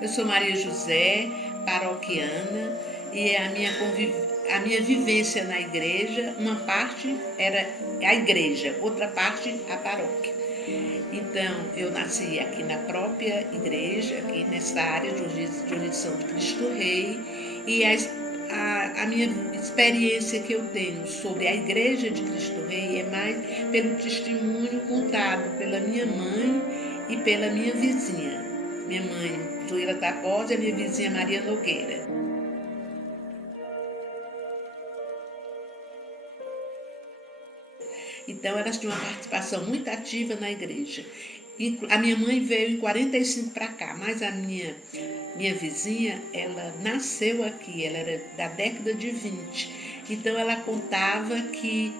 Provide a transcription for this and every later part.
Eu sou Maria José, paroquiana, e a minha vivência na igreja, uma parte era a igreja, outra parte a paróquia. Então, eu nasci aqui na própria igreja, aqui nessa área de jurisdição de Cristo Rei, e a minha experiência que eu tenho sobre a igreja de Cristo Rei é mais pelo testemunho contado pela minha mãe e pela minha vizinha. Minha mãe, Joira Tabosa, e a minha vizinha Maria Nogueira. Então, elas tinham uma participação muito ativa na igreja. A minha mãe veio em 45 para cá, mas a minha vizinha, ela nasceu aqui, ela era da década de 20. Então, ela contava que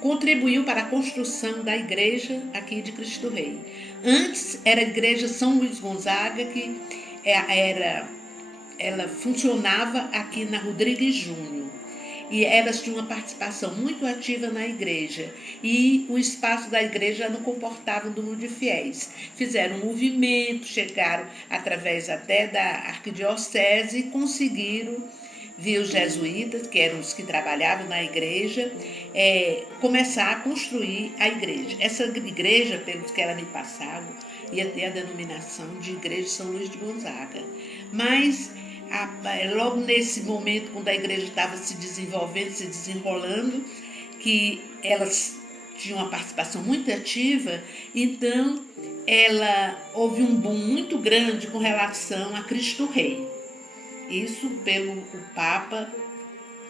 contribuiu para a construção da igreja aqui de Cristo Rei. Antes era a igreja São Luís Gonzaga, que ela funcionava aqui na Rodrigues Júnior. E elas tinham uma participação muito ativa na igreja. E o espaço da igreja não comportava um número de fiéis. Fizeram um movimento, chegaram através até da arquidiocese e conseguiram, via os jesuítas, que eram os que trabalhavam na igreja, começar a construir a igreja. Essa igreja, pelos que ela me passava, ia ter a denominação de Igreja São Luís de Gonzaga. Mas logo nesse momento, quando a igreja estava se desenvolvendo, se desenrolando, que elas tinham uma participação muito ativa, então houve um boom muito grande com relação a Cristo Rei. Isso pelo Papa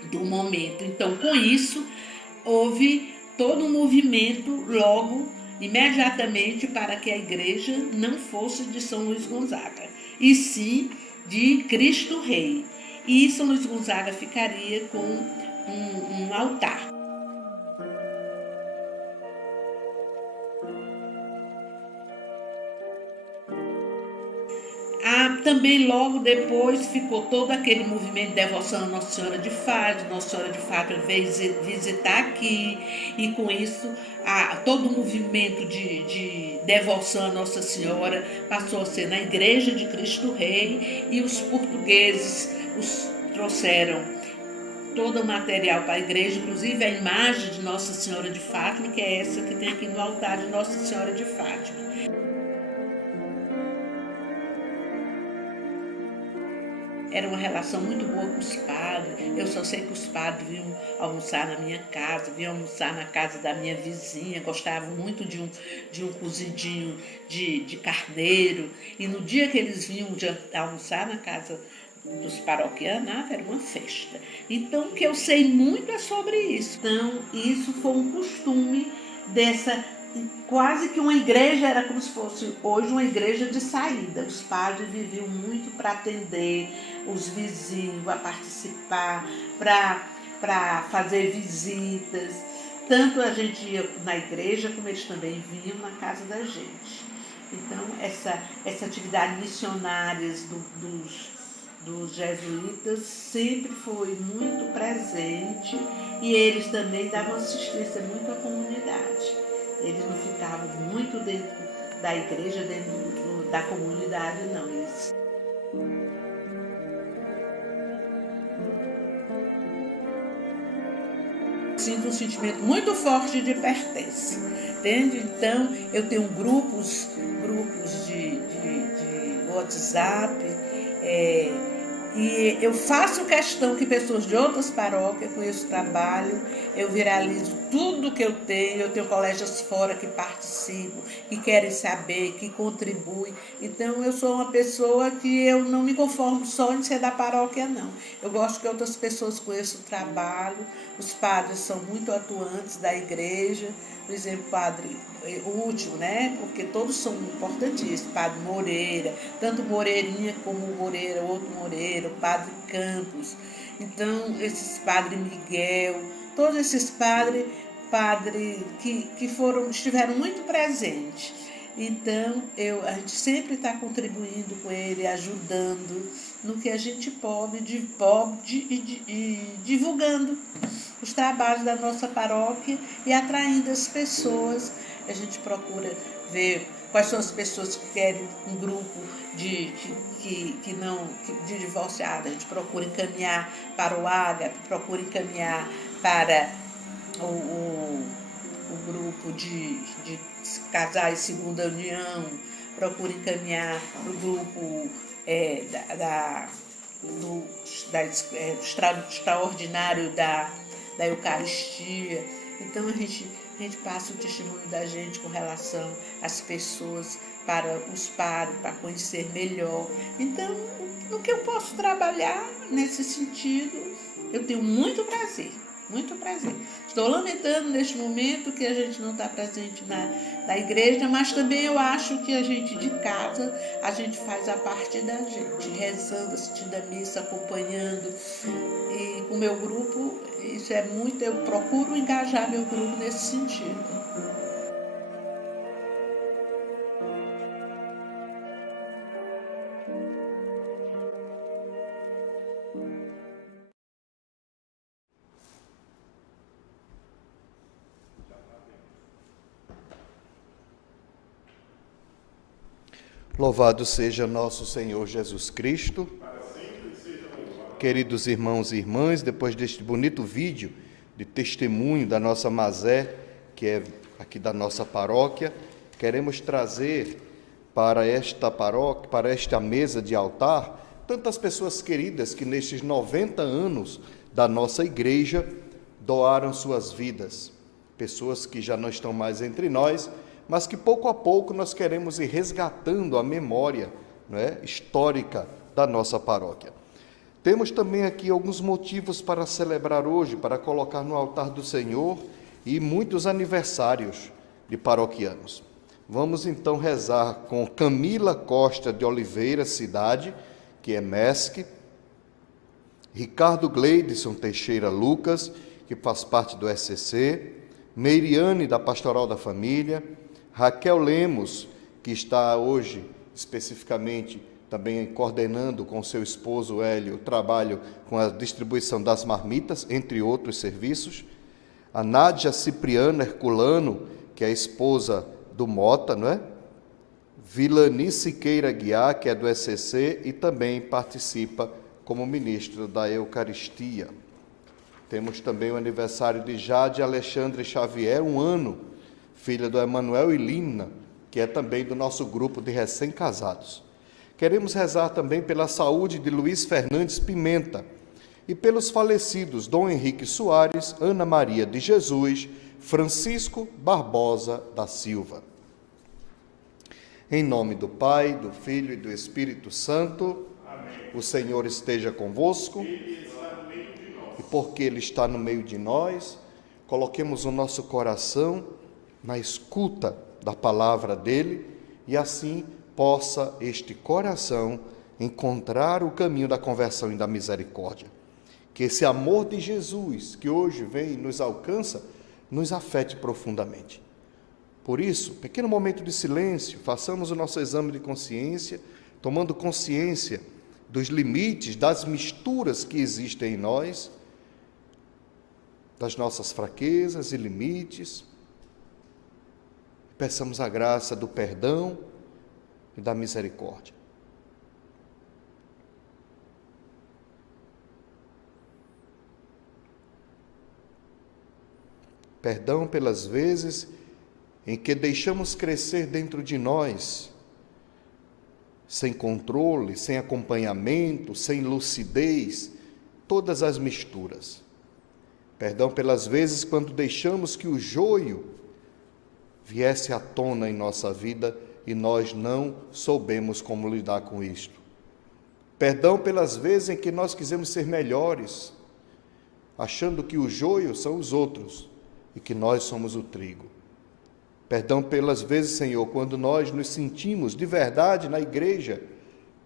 do momento. Então, com isso, houve todo um movimento logo, imediatamente, para que a igreja não fosse de São Luís Gonzaga, e sim de Cristo Rei. E São Luís Gonzaga ficaria com um altar. Também logo depois ficou todo aquele movimento de devoção a Nossa Senhora de Fátima. Nossa Senhora de Fátima veio visitar aqui, e com isso todo o movimento de devoção a Nossa Senhora passou a ser na Igreja de Cristo Rei, e os portugueses trouxeram todo o material para a igreja, inclusive a imagem de Nossa Senhora de Fátima, que é essa que tem aqui no altar de Nossa Senhora de Fátima. Era uma relação muito boa com os padres. Eu só sei que os padres vinham almoçar na minha casa, vinham almoçar na casa da minha vizinha, gostavam muito de um cozidinho de carneiro. E no dia que eles vinham almoçar na casa dos paroquianos, era uma festa. Então, o que eu sei muito é sobre isso. Então, isso foi um costume quase que uma igreja, era como se fosse hoje uma igreja de saída. Os padres viviam muito para atender os vizinhos, a participar, para fazer visitas. Tanto a gente ia na igreja, como eles também vinham na casa da gente. Então, essa atividade missionária dos jesuítas sempre foi muito presente, e eles também davam assistência muito à comunidade. Eles não ficavam muito dentro da igreja, dentro da comunidade, não. Eles sinto um sentimento muito forte de pertença, entende? Então, eu tenho grupos de WhatsApp, e eu faço questão que pessoas de outras paróquias conheçam o trabalho, eu viralizo tudo que eu tenho colégios fora que participam, que querem saber, que contribuem. Então, eu sou uma pessoa que eu não me conformo só em ser da paróquia, não. Eu gosto que outras pessoas conheçam o trabalho. Os padres são muito atuantes da igreja, por exemplo, padre último, né? Porque todos são importantíssimos. Padre Moreira, tanto Moreirinha como Moreira, outro Moreira, o padre Campos. Então, esses padre Miguel, todos esses padres que estiveram muito presentes. Então, a gente sempre está contribuindo com ele, ajudando, no que a gente pode e divulgando os trabalhos da nossa paróquia e atraindo as pessoas. A gente procura ver quais são as pessoas que querem um grupo de divorciados. A gente procura encaminhar para o Ágape, procura encaminhar para o grupo de casais segunda união, procura encaminhar para o grupo extraordinário da Eucaristia. Então a gente passa o testemunho da gente com relação às pessoas, para os padres, para conhecer melhor. Então, no que eu posso trabalhar nesse sentido, eu tenho muito prazer. Muito prazer. Estou lamentando neste momento que a gente não está presente na igreja, mas também eu acho que a gente de casa, a gente faz a parte da gente, rezando, assistindo a missa, acompanhando. E com o meu grupo, isso é muito, eu procuro engajar meu grupo nesse sentido. Louvado seja nosso Senhor Jesus Cristo. Queridos irmãos e irmãs, depois deste bonito vídeo de testemunho da nossa Mazé, que é aqui da nossa paróquia, queremos trazer para esta paróquia, para esta mesa de altar, tantas pessoas queridas que nestes 90 anos da nossa igreja doaram suas vidas. Pessoas que já não estão mais entre nós, mas que pouco a pouco nós queremos ir resgatando a memória, não é, histórica da nossa paróquia. Temos também aqui alguns motivos para celebrar hoje, para colocar no altar do Senhor, e muitos aniversários de paroquianos. Vamos então rezar com Camila Costa de Oliveira Cidade, que é MESC, Ricardo Gleidson Teixeira Lucas, que faz parte do SCC, Meiriane da Pastoral da Família, Raquel Lemos, que está hoje, especificamente, também coordenando com seu esposo Hélio o trabalho com a distribuição das marmitas, entre outros serviços. A Nádia Cipriana Herculano, que é a esposa do Mota, não é? Vilani Siqueira Guiar, que é do SCC e também participa como ministro da Eucaristia. Temos também o aniversário de Jade Alexandre Xavier, 1 ano, filha do Emanuel e Lina, que é também do nosso grupo de recém-casados. Queremos rezar também pela saúde de Luiz Fernandes Pimenta e pelos falecidos Dom Henrique Soares, Ana Maria de Jesus, Francisco Barbosa da Silva. Em nome do Pai, do Filho e do Espírito Santo, amém. O Senhor esteja convosco. Ele está no meio de nós. E porque Ele está no meio de nós, coloquemos o nosso coração na escuta da palavra dele, e assim possa este coração encontrar o caminho da conversão e da misericórdia. Que esse amor de Jesus, que hoje vem e nos alcança, nos afete profundamente. Por isso, pequeno momento de silêncio, façamos o nosso exame de consciência, tomando consciência dos limites, das misturas que existem em nós, das nossas fraquezas e limites. Peçamos a graça do perdão e da misericórdia. Perdão pelas vezes em que deixamos crescer dentro de nós, sem controle, sem acompanhamento, sem lucidez, todas as misturas. Perdão pelas vezes quando deixamos que o joio viesse à tona em nossa vida e nós não soubemos como lidar com isto. Perdão pelas vezes em que nós quisemos ser melhores, achando que o joio são os outros e que nós somos o trigo. Perdão pelas vezes, Senhor, quando nós nos sentimos de verdade na igreja,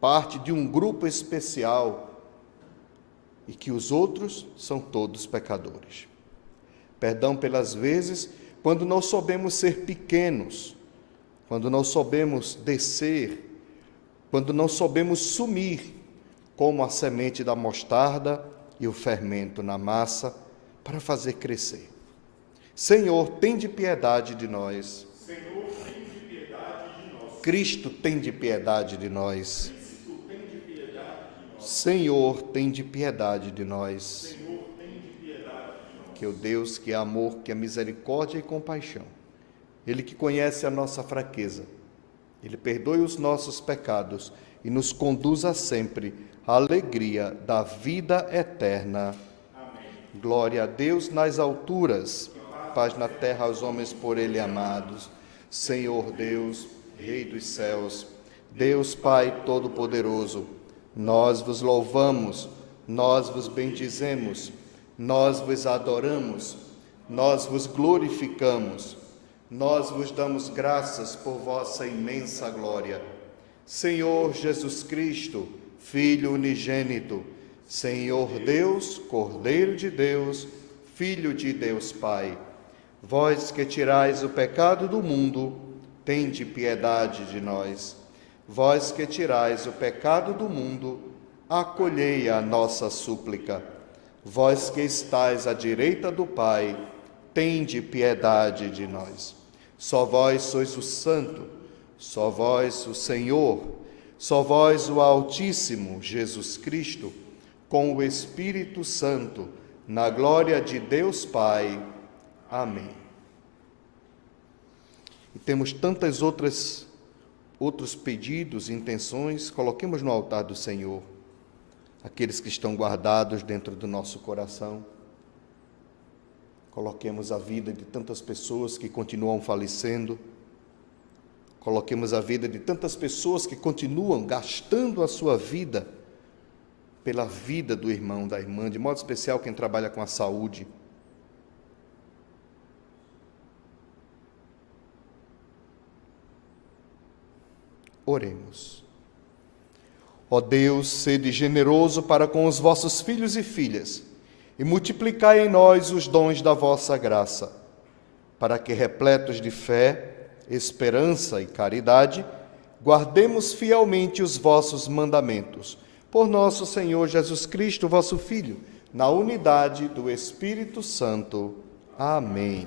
parte de um grupo especial e que os outros são todos pecadores. Perdão pelas vezes quando não soubemos ser pequenos, quando não soubemos descer, quando não soubemos sumir como a semente da mostarda e o fermento na massa, para fazer crescer. Senhor, tende piedade de nós. Senhor, tende piedade de nós. Cristo, tende piedade de nós. Cristo, tende piedade de nós. Senhor, tende piedade de nós. Senhor, tende piedade de nós. Que o Deus que é amor, que é misericórdia e compaixão, Ele que conhece a nossa fraqueza, Ele perdoe os nossos pecados e nos conduza sempre à alegria da vida eterna. Amém. Glória a Deus nas alturas, paz na terra aos homens por Ele amados. Senhor Deus, Rei dos céus, Deus Pai Todo-Poderoso, nós vos louvamos, nós vos bendizemos, nós vos adoramos, nós vos glorificamos, nós vos damos graças por vossa imensa glória. Senhor Jesus Cristo, Filho unigênito, Senhor Deus, Cordeiro de Deus, Filho de Deus Pai, vós que tirais o pecado do mundo, tende piedade de nós. Vós que tirais o pecado do mundo, acolhei a nossa súplica. Vós que estais à direita do Pai, tende piedade de nós. Só vós sois o Santo, só vós o Senhor, só vós o Altíssimo, Jesus Cristo, com o Espírito Santo, na glória de Deus Pai. Amém. E temos tantas outros pedidos e intenções, coloquemos no altar do Senhor, aqueles que estão guardados dentro do nosso coração. Coloquemos a vida de tantas pessoas que continuam falecendo, coloquemos a vida de tantas pessoas que continuam gastando a sua vida pela vida do irmão, da irmã, de modo especial quem trabalha com a saúde. Oremos. Ó Deus, sede generoso para com os vossos filhos e filhas, e multiplicai em nós os dons da vossa graça, para que, repletos de fé, esperança e caridade, guardemos fielmente os vossos mandamentos. Por nosso Senhor Jesus Cristo, vosso Filho, na unidade do Espírito Santo. Amém.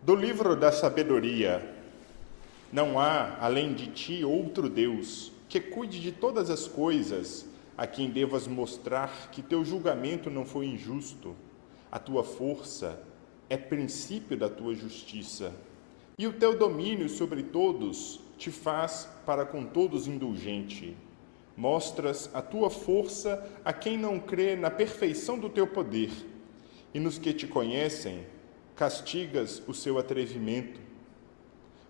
Do livro da sabedoria: não há, além de ti, outro Deus, que cuide de todas as coisas, a quem devas mostrar que teu julgamento não foi injusto. A tua força é princípio da tua justiça, e o teu domínio sobre todos te faz para com todos indulgente. Mostras a tua força a quem não crê na perfeição do teu poder, e nos que te conhecem, castigas o seu atrevimento.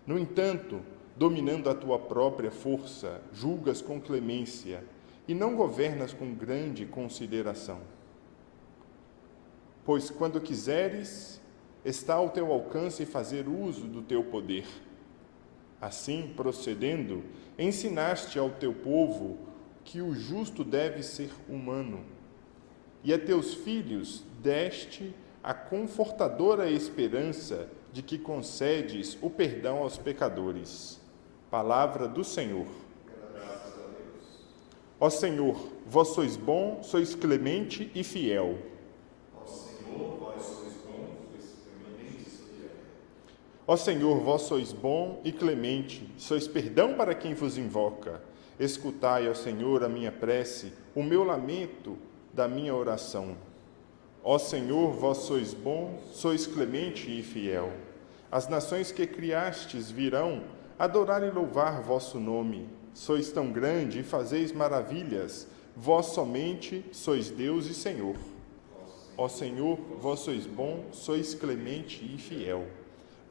No entanto, dominando a tua própria força, julgas com clemência e não governas com grande consideração. Pois quando quiseres, está ao teu alcance fazer uso do teu poder. Assim, procedendo, ensinaste ao teu povo que o justo deve ser humano, e a teus filhos deste a confortadora esperança de que concedes o perdão aos pecadores. Palavra do Senhor. Graças a Deus. Ó Senhor, vós sois bom, sois clemente e fiel. Ó Senhor, vós sois bom, sois clemente e fiel. Ó Senhor, vós sois bom e clemente, sois perdão para quem vos invoca. Escutai, ó Senhor, a minha prece, o meu lamento da minha oração. Ó Senhor, vós sois bom, sois clemente e fiel. As nações que criastes virão adorar e louvar vosso nome. Sois tão grande e fazeis maravilhas, vós somente sois Deus e Senhor. Ó Senhor, vós sois bom, sois clemente e fiel.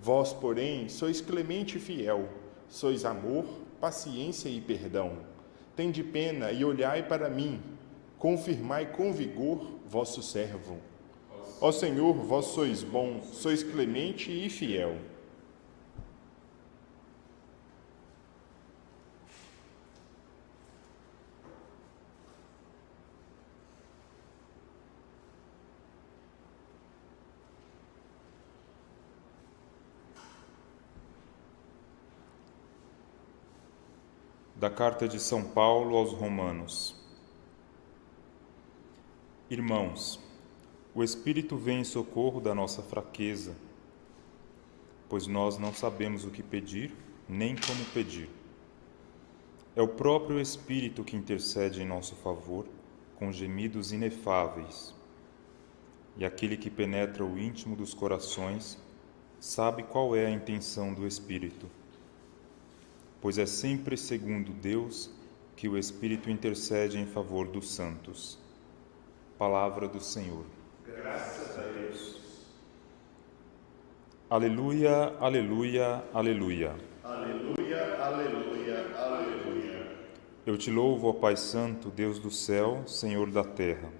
Vós, porém, sois clemente e fiel, sois amor, paciência e perdão. Tende pena e olhai para mim, confirmai com vigor vosso servo. Ó Senhor, vós sois bom, sois clemente e fiel. Da Carta de São Paulo aos Romanos. Irmãos, o Espírito vem em socorro da nossa fraqueza, pois nós não sabemos o que pedir, nem como pedir. É o próprio Espírito que intercede em nosso favor, com gemidos inefáveis. E aquele que penetra o íntimo dos corações sabe qual é a intenção do Espírito, pois é sempre segundo Deus que o Espírito intercede em favor dos santos. Palavra do Senhor. Graças a Deus. Aleluia, aleluia, aleluia. Aleluia, aleluia, aleluia. Eu te louvo, ó Pai Santo, Deus do céu, Senhor da terra.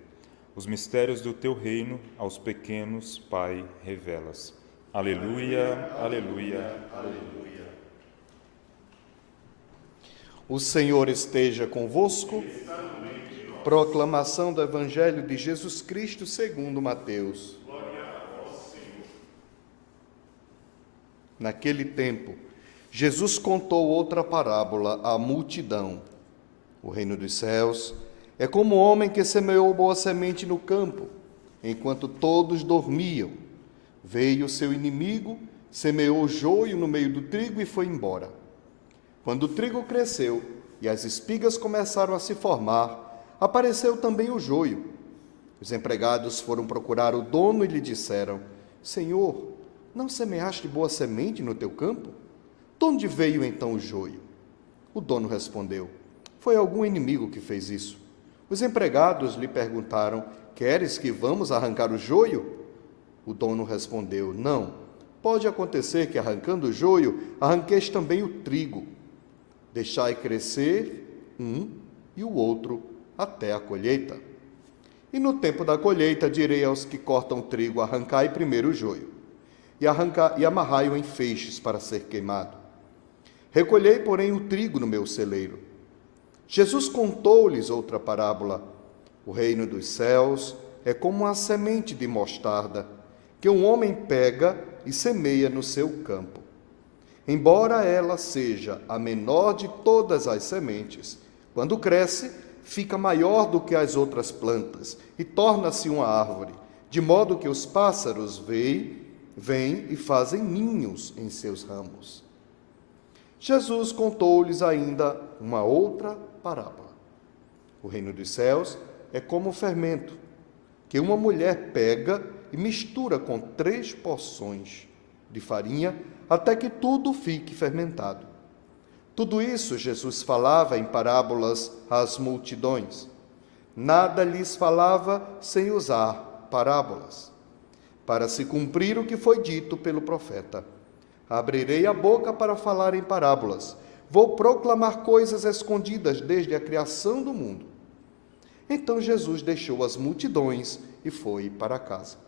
Os mistérios do teu reino aos pequenos, Pai, revelas. Aleluia, aleluia, aleluia. O Senhor esteja convosco. Proclamação do Evangelho de Jesus Cristo segundo Mateus. Glória a vós, Senhor. Naquele tempo, Jesus contou outra parábola à multidão. O reino dos céus é como um homem que semeou boa semente no campo, enquanto todos dormiam. Veio o seu inimigo, semeou joio no meio do trigo e foi embora. Quando o trigo cresceu e as espigas começaram a se formar, apareceu também o joio. Os empregados foram procurar o dono e lhe disseram: Senhor, não semeaste boa semente no teu campo? De onde veio então o joio? O dono respondeu: Foi algum inimigo que fez isso. Os empregados lhe perguntaram: Queres que vamos arrancar o joio? O dono respondeu: Não, pode acontecer que arrancando o joio, arranqueis também o trigo. Deixai crescer um e o outro até a colheita. E no tempo da colheita direi aos que cortam trigo: arrancai primeiro o joio, e amarrai-o em feixes para ser queimado. Recolhei, porém, o trigo no meu celeiro. Jesus contou-lhes outra parábola. O reino dos céus é como uma semente de mostarda, que um homem pega e semeia no seu campo. Embora ela seja a menor de todas as sementes, quando cresce, fica maior do que as outras plantas e torna-se uma árvore, de modo que os pássaros vêm e fazem ninhos em seus ramos. Jesus contou-lhes ainda uma outra parábola. O reino dos céus é como o fermento, que uma mulher pega e mistura com 3 porções de farinha, até que tudo fique fermentado. Tudo isso Jesus falava em parábolas às multidões. Nada lhes falava sem usar parábolas, para se cumprir o que foi dito pelo profeta: Abrirei a boca para falar em parábolas, vou proclamar coisas escondidas desde a criação do mundo. Então Jesus deixou as multidões e foi para casa.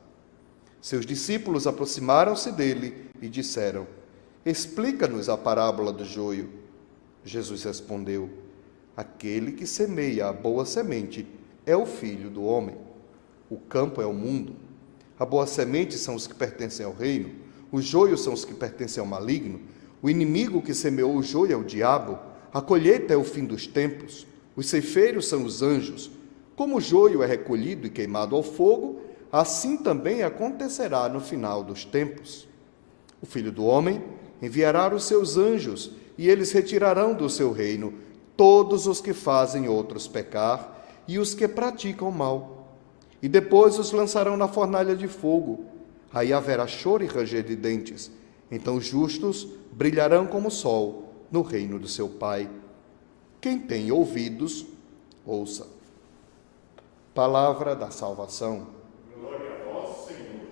Seus discípulos aproximaram-se dele e disseram: Explica-nos a parábola do joio. Jesus respondeu: Aquele que semeia a boa semente é o Filho do homem. O campo é o mundo. A boa semente são os que pertencem ao reino. Os joios são os que pertencem ao maligno. O inimigo que semeou o joio é o diabo. A colheita é o fim dos tempos. Os ceifeiros são os anjos. Como o joio é recolhido e queimado ao fogo, assim também acontecerá no final dos tempos. O Filho do homem enviará os seus anjos, e eles retirarão do seu reino todos os que fazem outros pecar e os que praticam mal. E depois os lançarão na fornalha de fogo. Aí haverá choro e ranger de dentes. Então os justos brilharão como o sol no reino do seu Pai. Quem tem ouvidos, ouça. Palavra da salvação. Glória a vós, Senhor.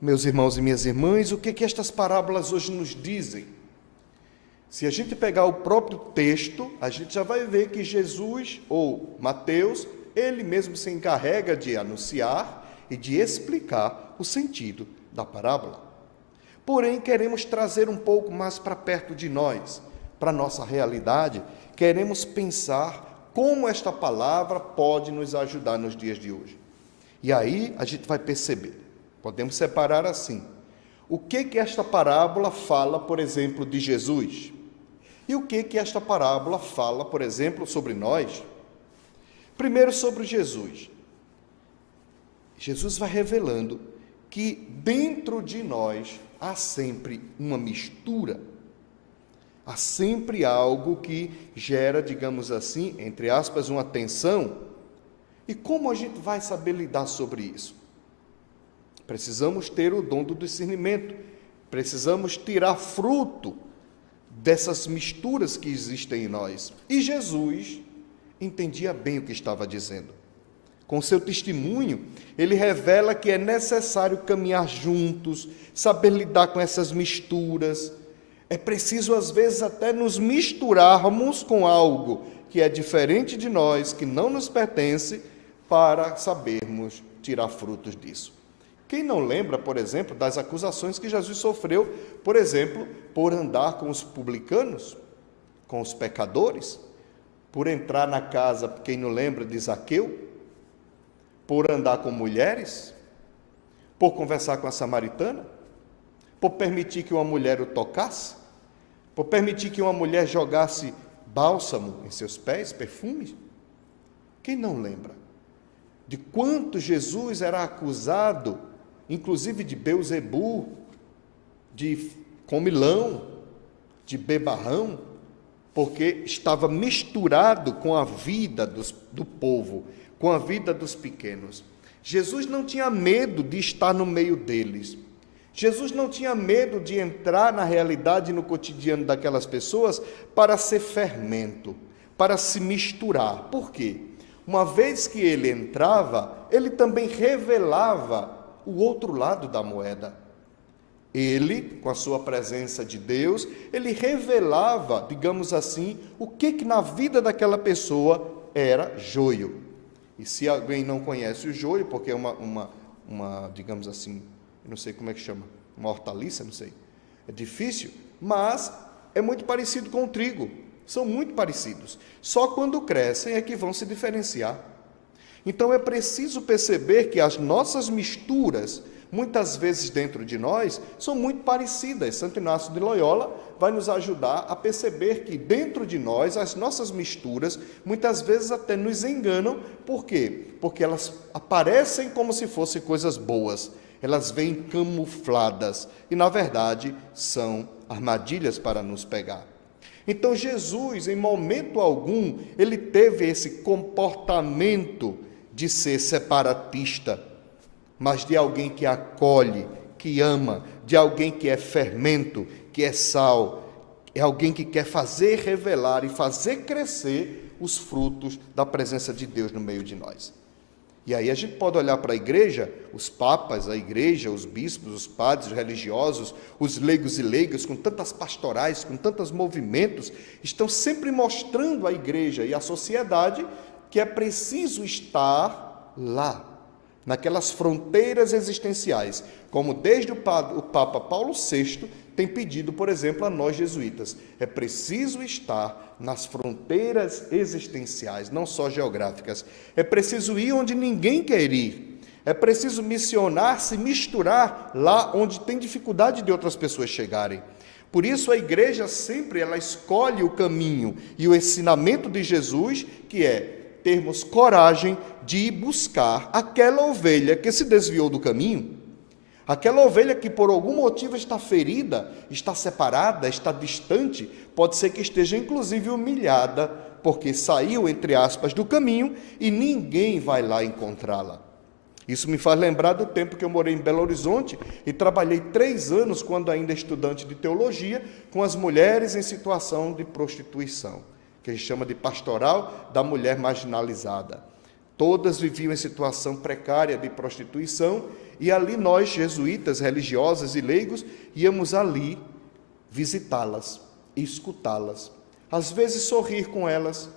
Meus irmãos e minhas irmãs, o que estas parábolas hoje nos dizem? Se a gente pegar o próprio texto, a gente já vai ver que Jesus, ou Mateus, ele mesmo se encarrega de anunciar e de explicar o sentido da parábola. Porém, queremos trazer um pouco mais para perto de nós, para a nossa realidade, queremos pensar como esta palavra pode nos ajudar nos dias de hoje. E aí a gente vai perceber, podemos separar assim: O que esta parábola fala, por exemplo, de Jesus? E o que esta parábola fala, por exemplo, sobre nós? Primeiro, sobre Jesus. Jesus vai revelando que dentro de nós há sempre uma mistura, há sempre algo que gera, digamos assim, entre aspas, uma tensão. E como a gente vai saber lidar sobre isso? Precisamos ter o dom do discernimento, precisamos tirar fruto dessas misturas que existem em nós. E Jesus entendia bem o que estava dizendo. Com seu testemunho, ele revela que é necessário caminhar juntos, saber lidar com essas misturas. É preciso, às vezes, até nos misturarmos com algo que é diferente de nós, que não nos pertence, para sabermos tirar frutos disso. Quem não lembra, por exemplo, das acusações que Jesus sofreu, por exemplo, por andar com os publicanos, com os pecadores, por entrar na casa, quem não lembra, de Zaqueu, por andar com mulheres, por conversar com a samaritana, por permitir que uma mulher o tocasse, por permitir que uma mulher jogasse bálsamo em seus pés, perfume? Quem não lembra de quanto Jesus era acusado, inclusive de Beelzebu, de comilão, de bebarrão, porque estava misturado com a vida do povo, com a vida dos pequenos. Jesus não tinha medo de estar no meio deles. Jesus não tinha medo de entrar na realidade, no cotidiano daquelas pessoas, para ser fermento, para se misturar. Por quê? Uma vez que ele entrava, ele também revelava o outro lado da moeda. Ele, com a sua presença de Deus, ele revelava, digamos assim, o que na vida daquela pessoa era joio. E se alguém não conhece o joio, porque é uma digamos assim, eu não sei como é que chama, uma hortaliça, não sei. É difícil, mas é muito parecido com o trigo. São muito parecidos. Só quando crescem é que vão se diferenciar. Então é preciso perceber que as nossas misturas, muitas vezes dentro de nós, são muito parecidas. Santo Inácio de Loyola vai nos ajudar a perceber que dentro de nós, as nossas misturas, muitas vezes até nos enganam. Por quê? Porque elas aparecem como se fossem coisas boas. Elas vêm camufladas e, na verdade, são armadilhas para nos pegar. Então, Jesus, em momento algum, ele teve esse comportamento de ser separatista, mas de alguém que acolhe, que ama, de alguém que é fermento, que é sal, é alguém que quer fazer revelar e fazer crescer os frutos da presença de Deus no meio de nós. E aí a gente pode olhar para a igreja, os papas, a igreja, os bispos, os padres, os religiosos, os leigos e leigas, com tantas pastorais, com tantos movimentos, estão sempre mostrando à igreja e à sociedade que é preciso estar lá, naquelas fronteiras existenciais, como desde o Papa Paulo VI tem pedido, por exemplo, a nós jesuítas. É preciso estar nas fronteiras existenciais, não só geográficas. É preciso ir onde ninguém quer ir. É preciso missionar, se misturar lá onde tem dificuldade de outras pessoas chegarem. Por isso a igreja sempre ela escolhe o caminho e o ensinamento de Jesus, que é termos coragem de ir buscar aquela ovelha que se desviou do caminho, aquela ovelha que por algum motivo está ferida, está separada, está distante, pode ser que esteja inclusive humilhada, porque saiu, entre aspas, do caminho e ninguém vai lá encontrá-la. Isso me faz lembrar do tempo que eu morei em Belo Horizonte e trabalhei 3 anos, quando ainda estudante de teologia, com as mulheres em situação de prostituição, que a gente chama de pastoral da mulher marginalizada. Todas viviam em situação precária de prostituição e ali nós, jesuítas, religiosas e leigos, íamos ali visitá-las, escutá-las, às vezes sorrir com elas,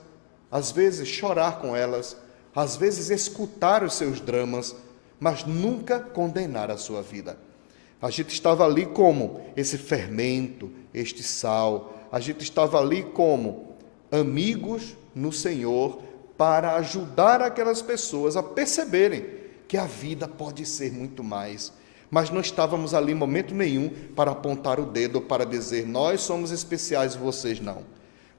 às vezes chorar com elas, às vezes escutar os seus dramas, mas nunca condenar a sua vida. A gente estava ali como esse fermento, este sal, a gente estava ali como amigos no Senhor, para ajudar aquelas pessoas a perceberem que a vida pode ser muito mais. Mas não estávamos ali em momento nenhum para apontar o dedo, para dizer, nós somos especiais e vocês não.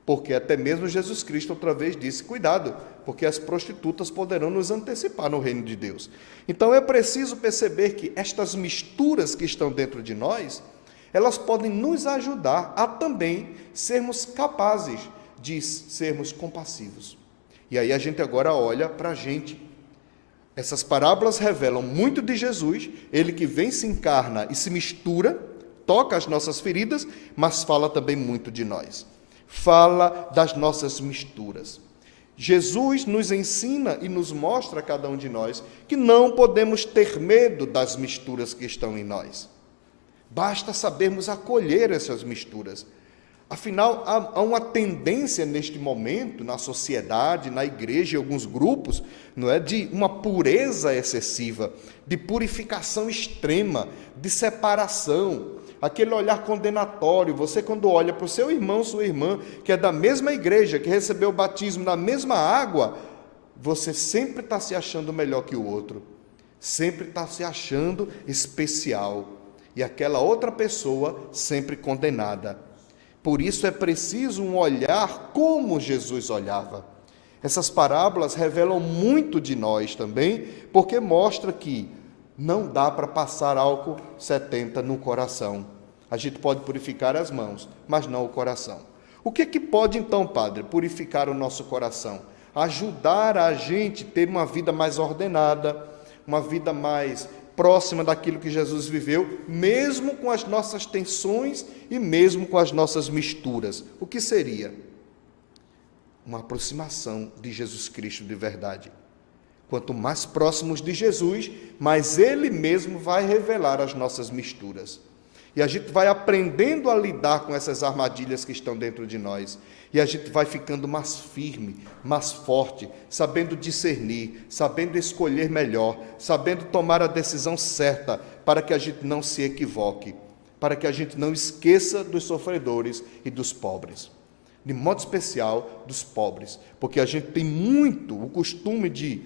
Porque até mesmo Jesus Cristo outra vez disse, cuidado, porque as prostitutas poderão nos antecipar no reino de Deus. Então é preciso perceber que estas misturas que estão dentro de nós, elas podem nos ajudar a também sermos capazes de sermos compassivos. E aí a gente agora olha para a gente. Essas parábolas revelam muito de Jesus, ele que vem, se encarna e se mistura, toca as nossas feridas, mas fala também muito de nós. Fala das nossas misturas. Jesus nos ensina e nos mostra a cada um de nós que não podemos ter medo das misturas que estão em nós. Basta sabermos acolher essas misturas. Afinal, há uma tendência neste momento, na sociedade, na igreja, em alguns grupos, não é, de uma pureza excessiva, de purificação extrema, de separação, aquele olhar condenatório. Você, quando olha para o seu irmão, sua irmã, que é da mesma igreja, que recebeu o batismo na mesma água, você sempre está se achando melhor que o outro, sempre está se achando especial, e aquela outra pessoa sempre condenada. Por isso é preciso um olhar como Jesus olhava. Essas parábolas revelam muito de nós também, porque mostra que não dá para passar álcool 70 no coração. A gente pode purificar as mãos, mas não o coração. O que pode então, Padre, purificar o nosso coração? Ajudar a gente a ter uma vida mais ordenada, uma vida mais próxima daquilo que Jesus viveu, mesmo com as nossas tensões e mesmo com as nossas misturas. O que seria? Uma aproximação de Jesus Cristo de verdade. Quanto mais próximos de Jesus, mais Ele mesmo vai revelar as nossas misturas. E a gente vai aprendendo a lidar com essas armadilhas que estão dentro de nós. E a gente vai ficando mais firme, mais forte, sabendo discernir, sabendo escolher melhor, sabendo tomar a decisão certa, para que a gente não se equivoque, para que a gente não esqueça dos sofredores e dos pobres. De modo especial, dos pobres, porque a gente tem muito o costume de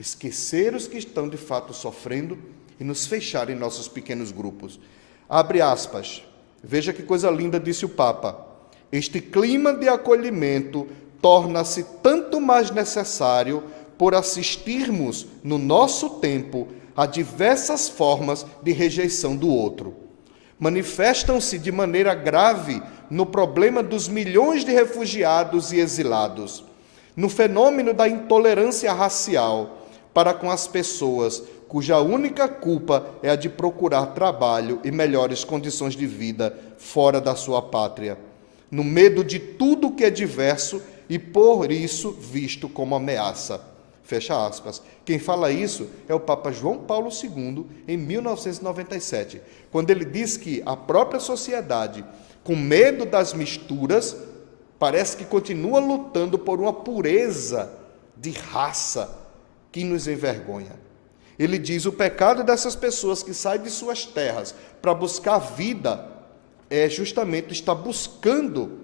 esquecer os que estão de fato sofrendo e nos fechar em nossos pequenos grupos. Abre aspas, veja que coisa linda disse o Papa. Este clima de acolhimento torna-se tanto mais necessário por assistirmos, no nosso tempo, a diversas formas de rejeição do outro. Manifestam-se de maneira grave no problema dos milhões de refugiados e exilados, no fenômeno da intolerância racial para com as pessoas cuja única culpa é a de procurar trabalho e melhores condições de vida fora da sua pátria, no medo de tudo que é diverso e por isso visto como ameaça. Fecha aspas. Quem fala isso é o Papa João Paulo II, em 1997, quando ele diz que a própria sociedade, com medo das misturas, parece que continua lutando por uma pureza de raça que nos envergonha. Ele diz, o pecado dessas pessoas que saem de suas terras para buscar vida é justamente estar buscando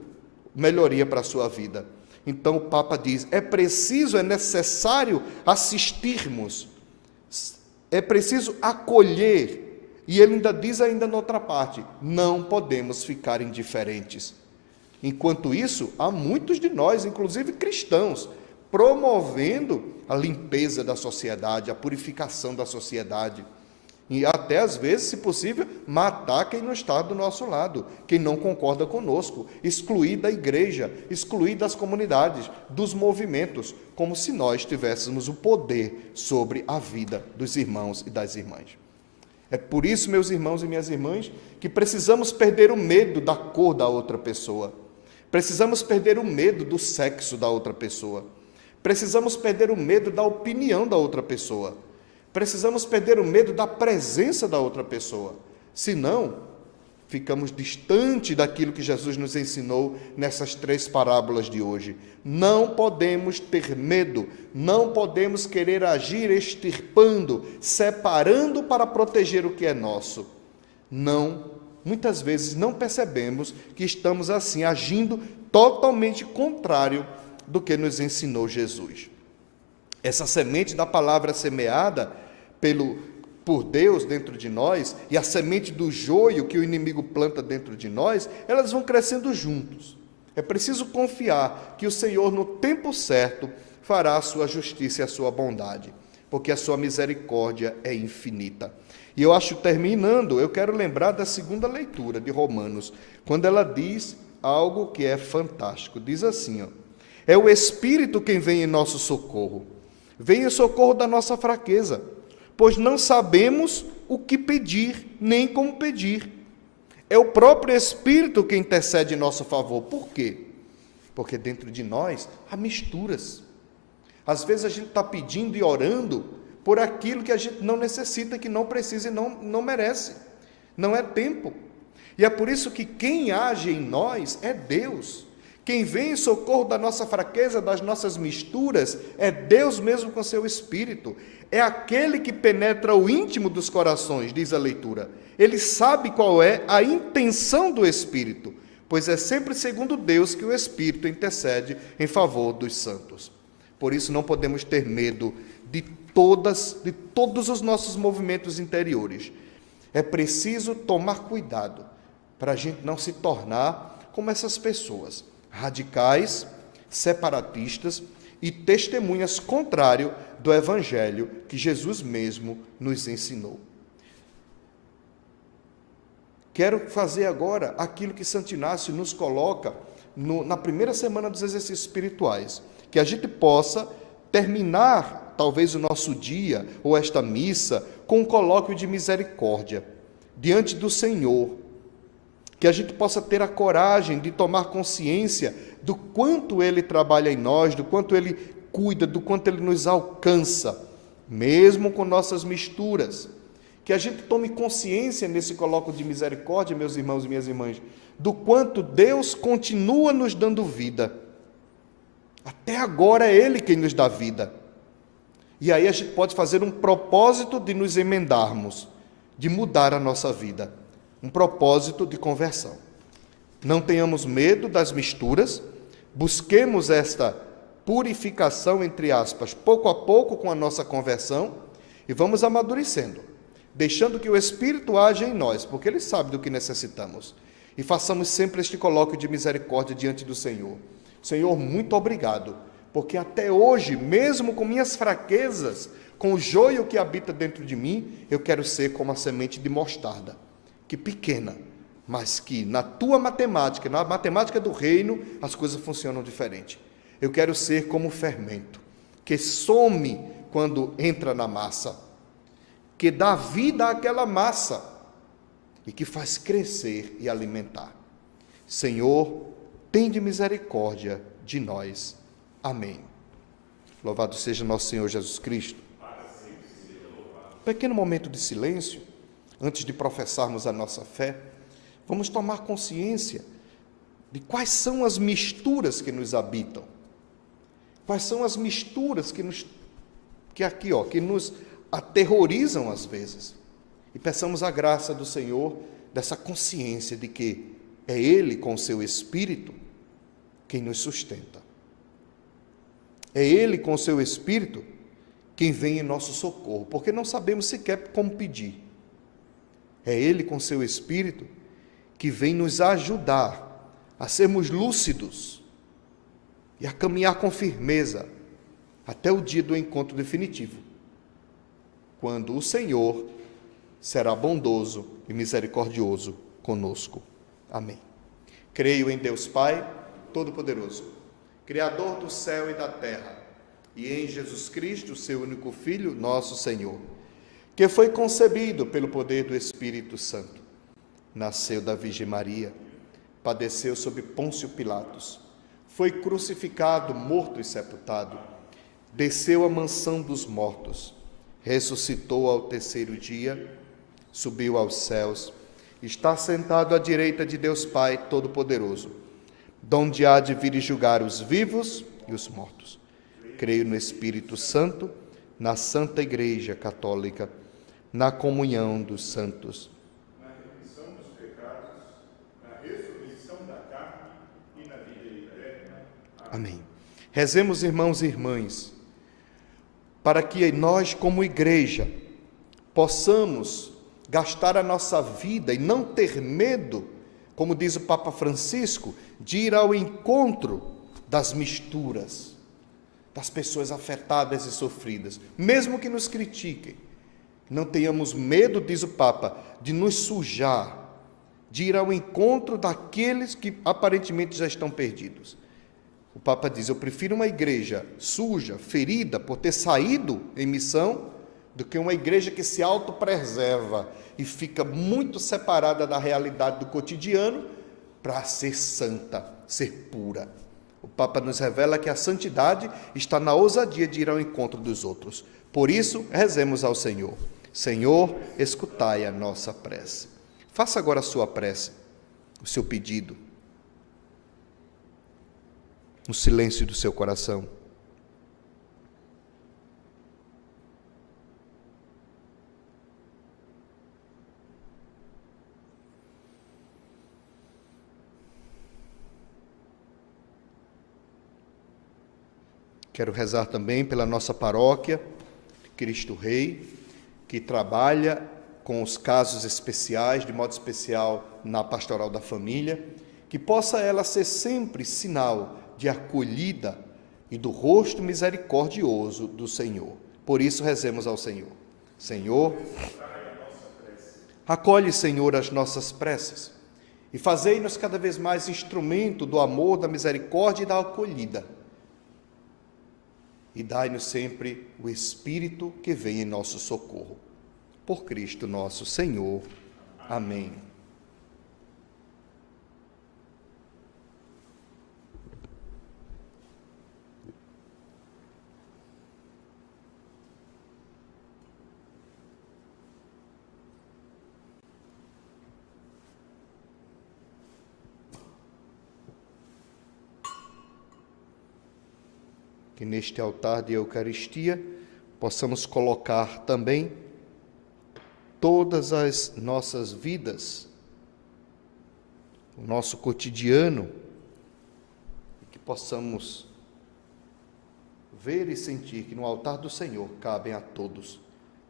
melhoria para a sua vida. Então o Papa diz, é necessário assistirmos, é preciso acolher, e ele ainda diz na outra parte, não podemos ficar indiferentes. Enquanto isso, há muitos de nós, inclusive cristãos, promovendo a limpeza da sociedade, a purificação da sociedade, e até, às vezes, se possível, matar quem não está do nosso lado, quem não concorda conosco, excluir da igreja, excluir das comunidades, dos movimentos, como se nós tivéssemos o poder sobre a vida dos irmãos e das irmãs. É por isso, meus irmãos e minhas irmãs, que precisamos perder o medo da cor da outra pessoa, precisamos perder o medo do sexo da outra pessoa, precisamos perder o medo da opinião da outra pessoa, precisamos perder o medo da presença da outra pessoa, senão ficamos distante daquilo que Jesus nos ensinou nessas 3 parábolas de hoje. Não podemos ter medo, não podemos querer agir extirpando, separando para proteger o que é nosso. Não, muitas vezes não percebemos que estamos assim, agindo totalmente contrário do que nos ensinou Jesus. Essa semente da palavra semeada por Deus dentro de nós e a semente do joio que o inimigo planta dentro de nós, elas vão crescendo juntos. É preciso confiar que o Senhor, no tempo certo, fará a sua justiça e a sua bondade, porque a sua misericórdia é infinita. E eu acho, terminando, eu quero lembrar da segunda leitura de Romanos, quando ela diz algo que é fantástico. Diz assim, ó: é o Espírito quem vem em nosso socorro. Vem em socorro da nossa fraqueza, pois não sabemos o que pedir, nem como pedir. É o próprio Espírito que intercede em nosso favor. Por quê? Porque dentro de nós há misturas. Às vezes a gente está pedindo e orando por aquilo que a gente não necessita, que não precisa e não merece. Não é tempo. E é por isso que quem age em nós é Deus. Quem vem em socorro da nossa fraqueza, das nossas misturas, é Deus mesmo com seu Espírito. É aquele que penetra o íntimo dos corações, diz a leitura. Ele sabe qual é a intenção do Espírito, pois é sempre segundo Deus que o Espírito intercede em favor dos santos. Por isso não podemos ter medo de todos os nossos movimentos interiores. É preciso tomar cuidado para a gente não se tornar como essas pessoas, radicais, separatistas e testemunhas contrário do Evangelho que Jesus mesmo nos ensinou. Quero fazer agora aquilo que Santo Inácio nos coloca na primeira semana dos exercícios espirituais, que a gente possa terminar, talvez, o nosso dia ou esta missa com um colóquio de misericórdia diante do Senhor, que a gente possa ter a coragem de tomar consciência do quanto Ele trabalha em nós, do quanto Ele cuida, do quanto Ele nos alcança, mesmo com nossas misturas. Que a gente tome consciência nesse colóquio de misericórdia, meus irmãos e minhas irmãs, do quanto Deus continua nos dando vida. Até agora é Ele quem nos dá vida. E aí a gente pode fazer um propósito de nos emendarmos, de mudar a nossa vida. Um propósito de conversão. Não tenhamos medo das misturas, busquemos esta purificação, entre aspas, pouco a pouco com a nossa conversão, e vamos amadurecendo, deixando que o Espírito age em nós, porque Ele sabe do que necessitamos. E façamos sempre este colóquio de misericórdia diante do Senhor. Senhor, muito obrigado, porque até hoje, mesmo com minhas fraquezas, com o joio que habita dentro de mim, eu quero ser como a semente de mostarda, que pequena, mas que na tua matemática, na matemática do reino, as coisas funcionam diferente. Eu quero ser como o fermento, que some quando entra na massa, que dá vida àquela massa e que faz crescer e alimentar. Senhor, tende misericórdia de nós. Amém. Louvado seja nosso Senhor Jesus Cristo. Pequeno momento de silêncio, antes de professarmos a nossa fé, vamos tomar consciência de quais são as misturas que nos habitam. Quais são as misturas que nos aterrorizam às vezes. E peçamos a graça do Senhor dessa consciência de que é Ele, com o seu Espírito, quem nos sustenta. É Ele, com o seu Espírito, quem vem em nosso socorro, porque não sabemos sequer como pedir. É Ele, com o seu Espírito, que vem nos ajudar a sermos lúcidos e a caminhar com firmeza até o dia do encontro definitivo, quando o Senhor será bondoso e misericordioso conosco. Amém. Creio em Deus Pai, Todo-Poderoso, Criador do céu e da terra, e em Jesus Cristo, seu único Filho, nosso Senhor, que foi concebido pelo poder do Espírito Santo, nasceu da Virgem Maria, padeceu sob Pôncio Pilatos, foi crucificado, morto e sepultado, desceu à mansão dos mortos, ressuscitou ao terceiro dia, subiu aos céus, está sentado à direita de Deus Pai Todo-Poderoso, donde há de vir e julgar os vivos e os mortos. Creio no Espírito Santo, na Santa Igreja Católica, na comunhão dos santos, na remissão dos pecados, na ressurreição da carne e na vida eterna. Amém. Rezemos, irmãos e irmãs, para que nós, como igreja, possamos gastar a nossa vida e não ter medo, como diz o Papa Francisco, de ir ao encontro das misturas, das pessoas afetadas e sofridas, mesmo que nos critiquem. Não tenhamos medo, diz o Papa, de nos sujar, de ir ao encontro daqueles que aparentemente já estão perdidos. O Papa diz: eu prefiro uma igreja suja, ferida por ter saído em missão, do que uma igreja que se autopreserva e fica muito separada da realidade do cotidiano para ser santa, ser pura. O Papa nos revela que a santidade está na ousadia de ir ao encontro dos outros. Por isso, rezemos ao Senhor. Senhor, escutai a nossa prece. Faça agora a sua prece, o seu pedido, no silêncio do seu coração. Quero rezar também pela nossa paróquia, Cristo Rei, que trabalha com os casos especiais, de modo especial na pastoral da família, que possa ela ser sempre sinal de acolhida e do rosto misericordioso do Senhor. Por isso rezemos ao Senhor. Senhor, acolhe, Senhor, as nossas preces e fazei-nos cada vez mais instrumento do amor, da misericórdia e da acolhida. E dai-nos sempre o Espírito que vem em nosso socorro. Por Cristo nosso Senhor. Amém. Que neste altar de Eucaristia possamos colocar também todas as nossas vidas, o nosso cotidiano, e que possamos ver e sentir que no altar do Senhor cabem a todos,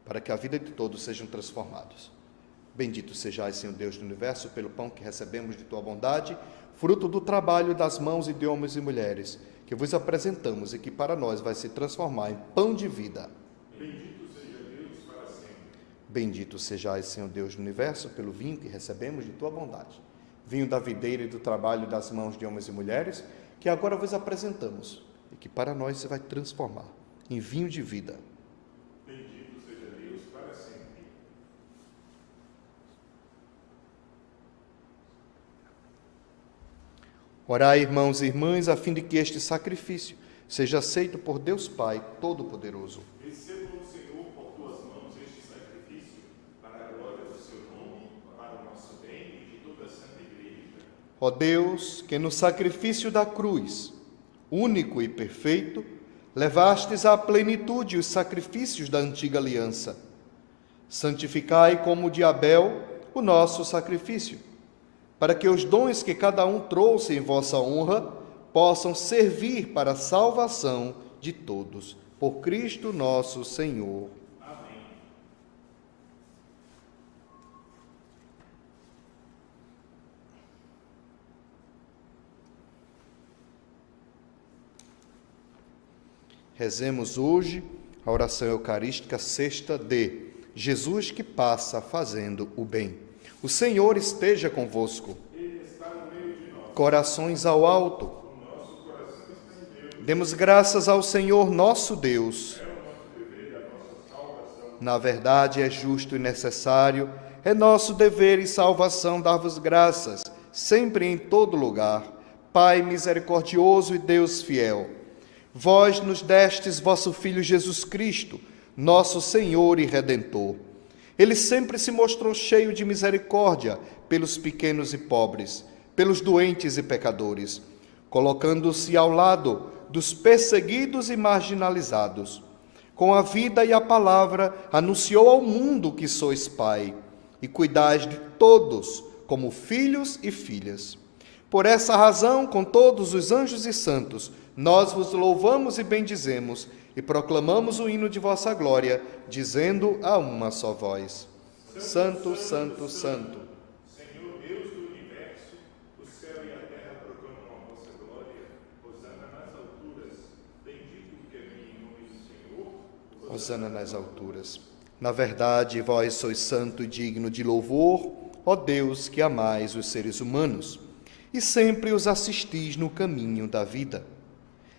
para que a vida de todos sejam transformados. Bendito sejais, Senhor Deus do Universo, pelo pão que recebemos de Tua bondade, fruto do trabalho das mãos de homens e mulheres, que vos apresentamos e que para nós vai se transformar em pão de vida. Bendito seja Deus para sempre. Bendito sejais, Senhor Deus do Universo, pelo vinho que recebemos de Tua bondade, vinho da videira e do trabalho das mãos de homens e mulheres, que agora vos apresentamos e que para nós se vai transformar em vinho de vida. Bendito seja Deus para sempre. Orai, irmãos e irmãs, a fim de que este sacrifício seja aceito por Deus Pai Todo-Poderoso. Receba o Senhor por tuas mãos este sacrifício, para a glória do seu nome, para o nosso bem e de toda a Santa Igreja. Ó Deus, que no sacrifício da cruz, único e perfeito, levastes à plenitude os sacrifícios da antiga aliança, santificai como de Abel o nosso sacrifício, para que os dons que cada um trouxe em vossa honra possam servir para a salvação de todos. Por Cristo nosso Senhor. Amém. Rezemos hoje a oração eucarística sexta de Jesus que passa fazendo o bem. O Senhor esteja convosco. Ele está no meio de nós. Corações ao alto. O nosso coração está em Deus. Demos graças ao Senhor nosso Deus. É o nosso dever e a nossa salvação. Na verdade, é justo e necessário, é nosso dever e salvação dar-vos graças, sempre e em todo lugar. Pai misericordioso e Deus fiel, vós nos destes vosso Filho Jesus Cristo, nosso Senhor e Redentor. Ele sempre se mostrou cheio de misericórdia pelos pequenos e pobres, pelos doentes e pecadores, colocando-se ao lado dos perseguidos e marginalizados. Com a vida e a palavra, anunciou ao mundo que sois Pai, e cuidais de todos como filhos e filhas. Por essa razão, com todos os anjos e santos, nós vos louvamos e bendizemos e proclamamos o hino de vossa glória, dizendo a uma só voz: Santo, Santo, Santo. Senhor Deus do universo, o céu e a terra proclamam a vossa glória. Hosana nas alturas. Bendito o que vem em nome do Senhor. Hosana nas alturas. Na verdade, vós sois santo e digno de louvor, ó Deus, que amais os seres humanos, e sempre os assistis no caminho da vida.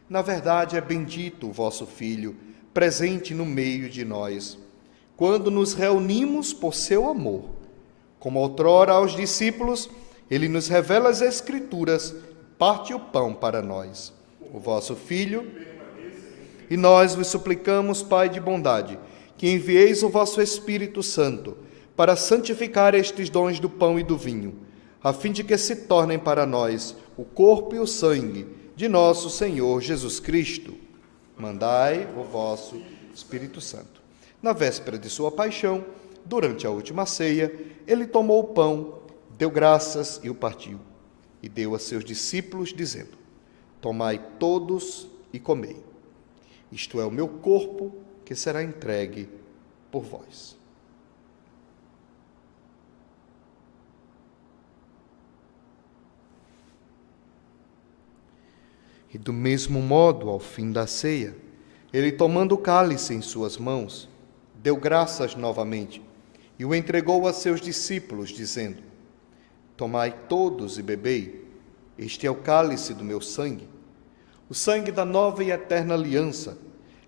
Na verdade, é bendito o vosso Filho, presente no meio de nós, quando nos reunimos por seu amor. Como outrora aos discípulos, ele nos revela as Escrituras, parte o pão para nós, o vosso Filho, e nós vos suplicamos, Pai de bondade, que envieis o vosso Espírito Santo para santificar estes dons do pão e do vinho, a fim de que se tornem para nós o corpo e o sangue de nosso Senhor Jesus Cristo. Mandai o vosso Espírito Santo. Na véspera de sua paixão, durante a última ceia, ele tomou o pão, deu graças e o partiu, e deu a seus discípulos, dizendo: Tomai todos e comei. Isto é o meu corpo, que será entregue por vós. E do mesmo modo, ao fim da ceia, ele, tomando o cálice em suas mãos, deu graças novamente e o entregou a seus discípulos, dizendo: Tomai todos e bebei, este é o cálice do meu sangue, o sangue da nova e eterna aliança,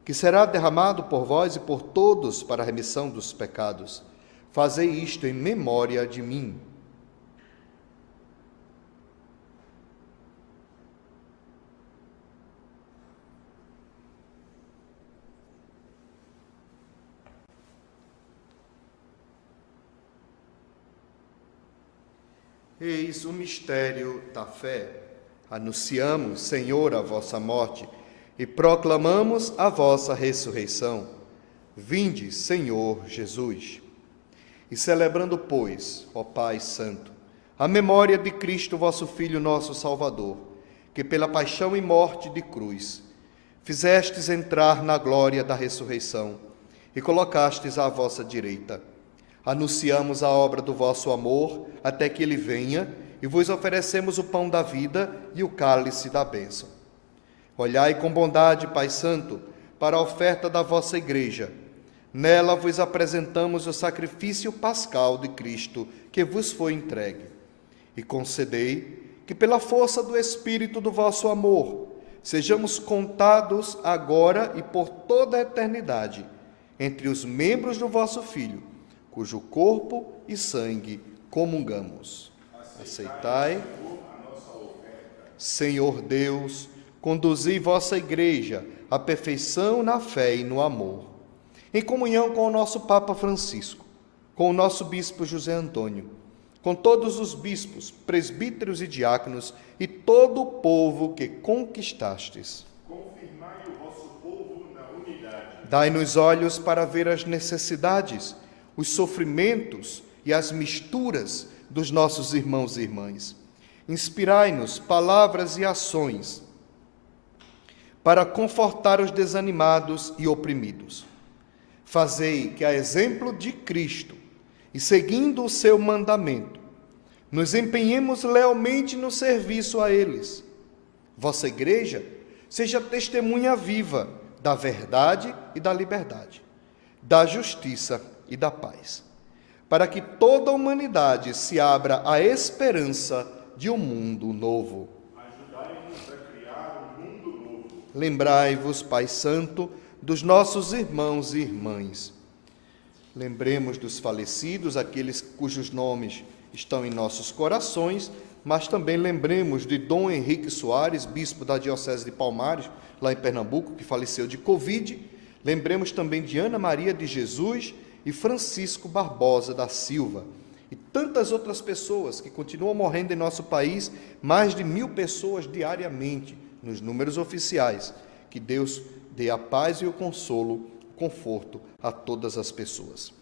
que será derramado por vós e por todos para a remissão dos pecados. Fazei isto em memória de mim. Eis o mistério da fé. Anunciamos, Senhor, a vossa morte e proclamamos a vossa ressurreição. Vinde, Senhor Jesus. E celebrando, pois, ó Pai Santo, a memória de Cristo, vosso Filho, nosso Salvador, que pela paixão e morte de cruz fizestes entrar na glória da ressurreição e colocastes à vossa direita, anunciamos a obra do vosso amor até que ele venha e vos oferecemos o pão da vida e o cálice da bênção. Olhai com bondade, Pai Santo, para a oferta da vossa Igreja. Nela vos apresentamos o sacrifício pascal de Cristo que vos foi entregue. E concedei que, pela força do Espírito do vosso amor, sejamos contados agora e por toda a eternidade entre os membros do vosso Filho, cujo corpo e sangue comungamos. Aceitai, Senhor Deus, conduzi vossa Igreja à perfeição na fé e no amor, em comunhão com o nosso Papa Francisco, com o nosso Bispo José Antônio, com todos os bispos, presbíteros e diáconos e todo o povo que conquistastes. Confirmai o vosso povo na unidade. Dai-nos olhos para ver as necessidades, os sofrimentos e as misturas dos nossos irmãos e irmãs. Inspirai-nos palavras e ações para confortar os desanimados e oprimidos. Fazei que, a exemplo de Cristo e seguindo o seu mandamento, nos empenhemos lealmente no serviço a eles. Vossa Igreja seja testemunha viva da verdade e da liberdade, da justiça e da paz, para que toda a humanidade se abra à esperança de um mundo novo. Ajudai-nos a criar um mundo novo. Lembrai-vos, Pai Santo, dos nossos irmãos e irmãs. Lembremos dos falecidos, aqueles cujos nomes estão em nossos corações, mas também lembremos de Dom Henrique Soares, bispo da Diocese de Palmares, lá em Pernambuco, que faleceu de Covid. Lembremos também de Ana Maria de Jesus e Francisco Barbosa da Silva, e tantas outras pessoas que continuam morrendo em nosso país, mais de 1000 pessoas diariamente, nos números oficiais. Que Deus dê a paz e o consolo, o conforto a todas as pessoas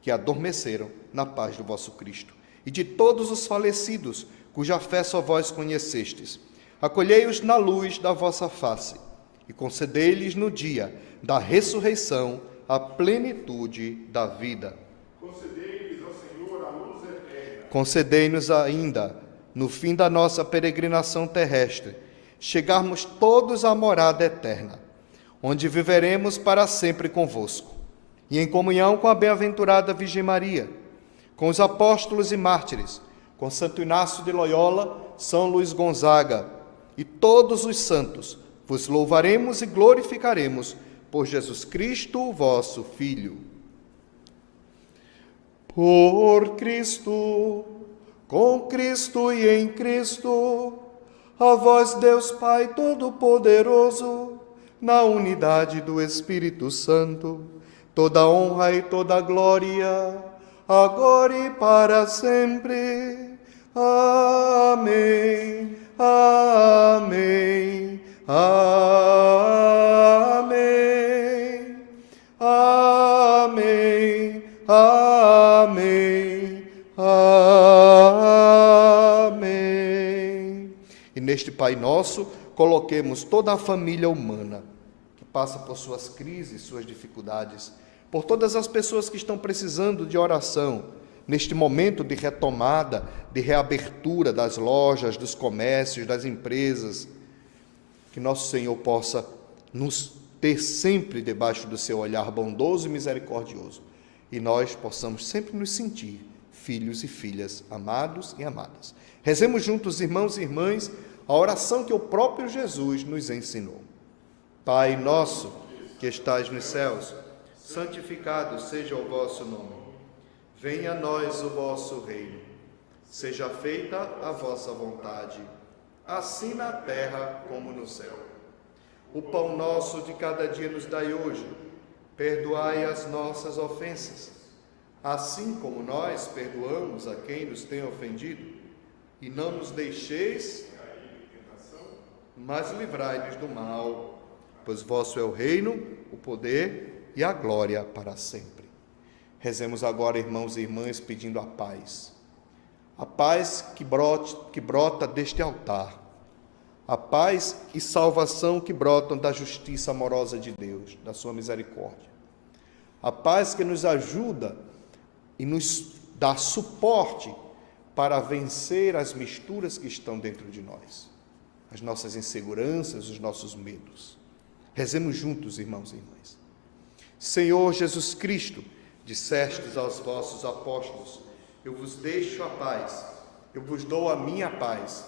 que adormeceram na paz do vosso Cristo. E de todos os falecidos, cuja fé só vós conhecestes. Acolhei-os na luz da vossa face e concedei-lhes no dia da ressurreição a plenitude da vida. Concedei-lhes, ó Senhor, a luz eterna. Concedei-nos ainda, no fim da nossa peregrinação terrestre, chegarmos todos à morada eterna, onde viveremos para sempre convosco, e em comunhão com a bem-aventurada Virgem Maria, com os apóstolos e mártires, com Santo Inácio de Loyola, São Luís Gonzaga e todos os santos, vos louvaremos e glorificaremos por Jesus Cristo, vosso Filho. Por Cristo, com Cristo e em Cristo, a vós, Deus Pai Todo-Poderoso, na unidade do Espírito Santo, toda honra e toda glória, agora e para sempre. Amém, amém, amém, amém, amém, amém. E neste Pai Nosso, coloquemos toda a família humana que passa por suas crises, suas dificuldades, por todas as pessoas que estão precisando de oração, neste momento de retomada, de reabertura das lojas, dos comércios, das empresas, que nosso Senhor possa nos ter sempre debaixo do seu olhar bondoso e misericordioso, e nós possamos sempre nos sentir filhos e filhas amados e amadas. Rezemos juntos, irmãos e irmãs, a oração que o próprio Jesus nos ensinou. Pai nosso, que estais nos céus, santificado seja o vosso nome. Venha a nós o vosso reino. Seja feita a vossa vontade, assim na terra como no céu. O pão nosso de cada dia nos dai hoje. Perdoai as nossas ofensas, assim como nós perdoamos a quem nos tem ofendido. E não nos deixeis, mas livrai-nos do mal, pois vosso é o reino, o poder e a glória para sempre. Rezemos agora, irmãos e irmãs, pedindo a paz que brota deste altar, a paz e salvação que brotam da justiça amorosa de Deus, da sua misericórdia, a paz que nos ajuda e nos dá suporte para vencer as misturas que estão dentro de nós, as nossas inseguranças, os nossos medos. Rezemos juntos, irmãos e irmãs. Senhor Jesus Cristo, dissestes aos vossos apóstolos: eu vos deixo a paz, eu vos dou a minha paz.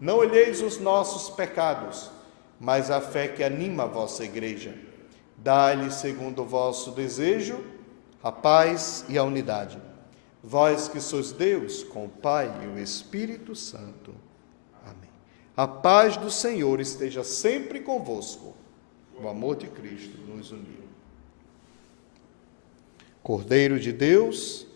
Não olheis os nossos pecados, mas a fé que anima a vossa igreja. Dai-lhe, segundo o vosso desejo, a paz e a unidade. Vós que sois Deus, com o Pai e o Espírito Santo. Amém. A paz do Senhor esteja sempre convosco. O amor de Cristo nos uniu. Cordeiro de Deus,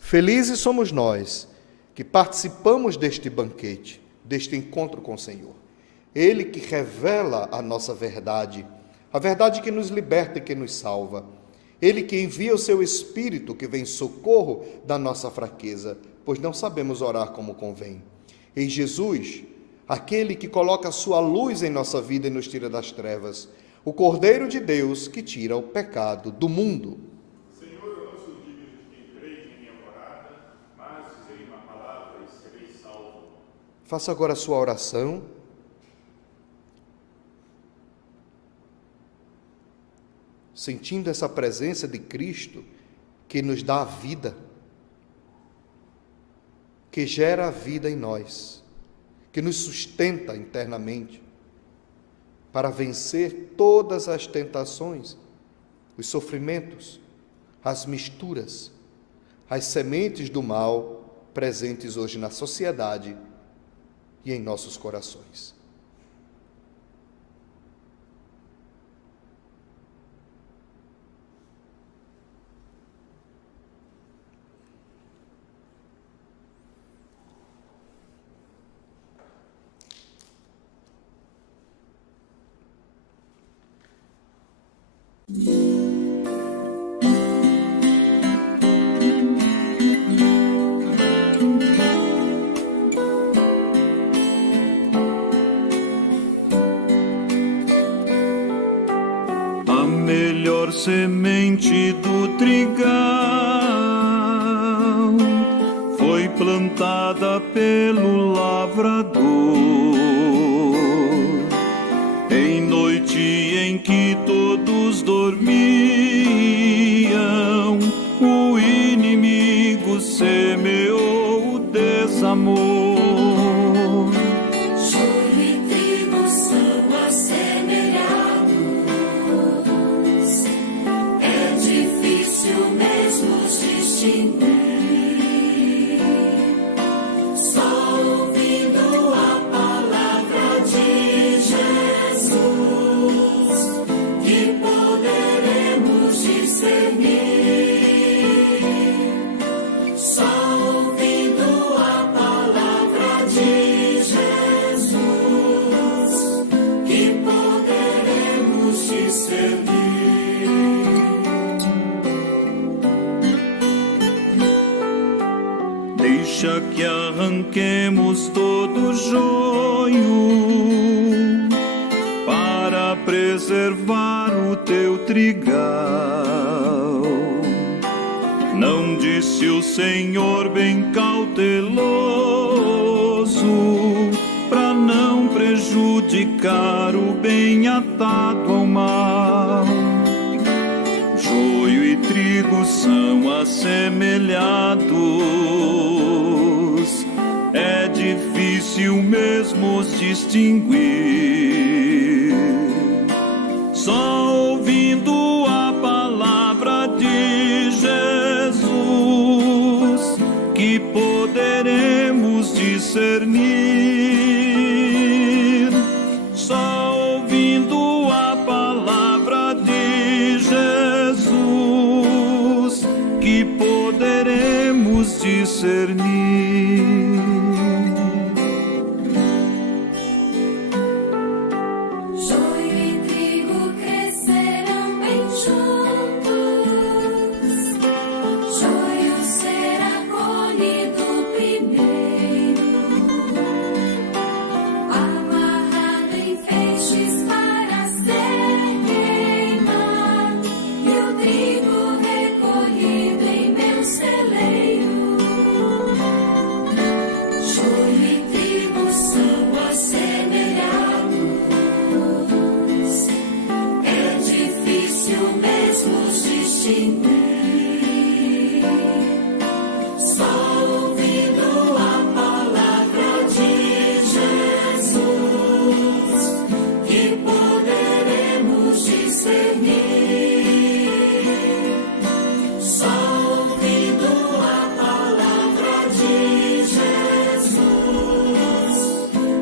felizes somos nós que participamos deste banquete, deste encontro com o Senhor. Ele que revela a nossa verdade, a verdade que nos liberta e que nos salva. Ele que envia o seu Espírito, que vem em socorro da nossa fraqueza, pois não sabemos orar como convém. Em Jesus, aquele que coloca a sua luz em nossa vida e nos tira das trevas, o Cordeiro de Deus que tira o pecado do mundo. Senhor, eu não sou digno de que entreis em minha morada, mas dizei uma palavra e sereis salvo. Faça agora a sua oração. Sentindo essa presença de Cristo que nos dá a vida, que gera a vida em nós, que nos sustenta internamente, para vencer todas as tentações, os sofrimentos, as misturas, as sementes do mal presentes hoje na sociedade e em nossos corações. melhor semente do trigal foi plantada pelo lavrador. Em noite em que todos dormiam, o inimigo semeou o desamor. Joio e trigo são assemelhados. É difícil mesmo distinguir. Só ouvindo a palavra de Jesus que poderemos discernir. Só ouvindo a palavra de Jesus que poderemos discernir. Deixa que arranquemos todo o joio para preservar o teu trigal. Não disse o Senhor bem cauteloso, para não prejudicar o bem atado ao mal. Joio e trigo são assemelhados, é difícil mesmo os distinguir. Só ouvindo a palavra de Jesus que poderemos discernir. Só ouvindo a palavra de Jesus que poderemos discernir. Joio e trigo crescerão bem juntos. Joio será colhido primeiro, amarrado em feixes para ser queimado, e o trigo recolhido em meu celeiro. Joio e trigo são assemelhados, é difícil mesmo distinguir. Só ouvindo a palavra de Jesus que poderemos discernir. Só ouvindo a palavra de Jesus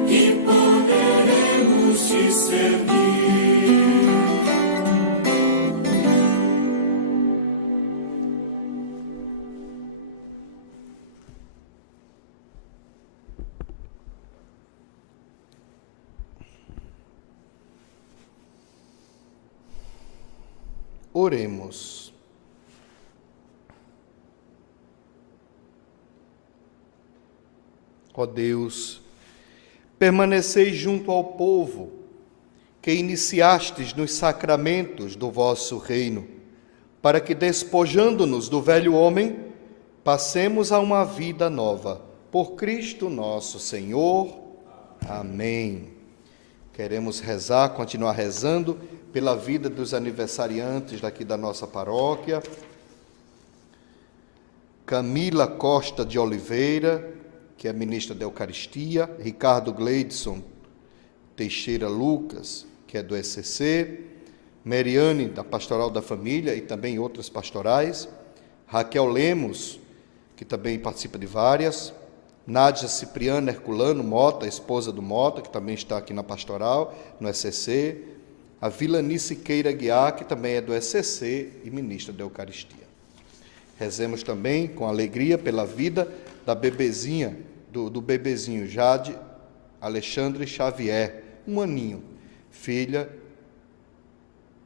que poderemos discernir. Oremos. Ó Deus, permaneceis junto ao povo que iniciastes nos sacramentos do vosso reino, para que, despojando-nos do velho homem, passemos a uma vida nova. Por Cristo nosso Senhor. Amém. Queremos rezar, continuar rezando pela vida dos aniversariantes daqui da nossa paróquia. Camila Costa de Oliveira, que é ministra da Eucaristia. Ricardo Gleidson Teixeira Lucas, que é do ECC. Meriane, da Pastoral da Família e também outras pastorais. Raquel Lemos, que também participa de várias. Nádia Cipriana Herculano Mota, esposa do Mota, que também está aqui na Pastoral, no ECC. A Vilani Siqueira Guiar, que também é do ECC e ministra da Eucaristia. Rezemos também com alegria pela vida da bebezinha, do bebezinho Jade Alexandre Xavier, um aninho, filha,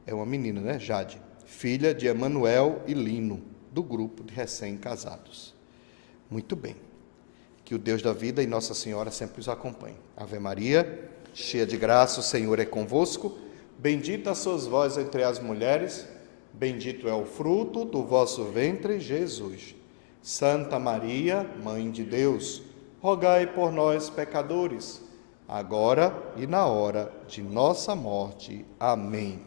é uma menina, né, Jade? Filha de Emanuel e Lino, do grupo de recém-casados. Muito bem. Que o Deus da vida e Nossa Senhora sempre os acompanhe. Ave Maria, cheia de graça, o Senhor é convosco. Bendita sois vós entre as mulheres, bendito é o fruto do vosso ventre, Jesus. Santa Maria, Mãe de Deus, rogai por nós, pecadores, agora e na hora de nossa morte. Amém.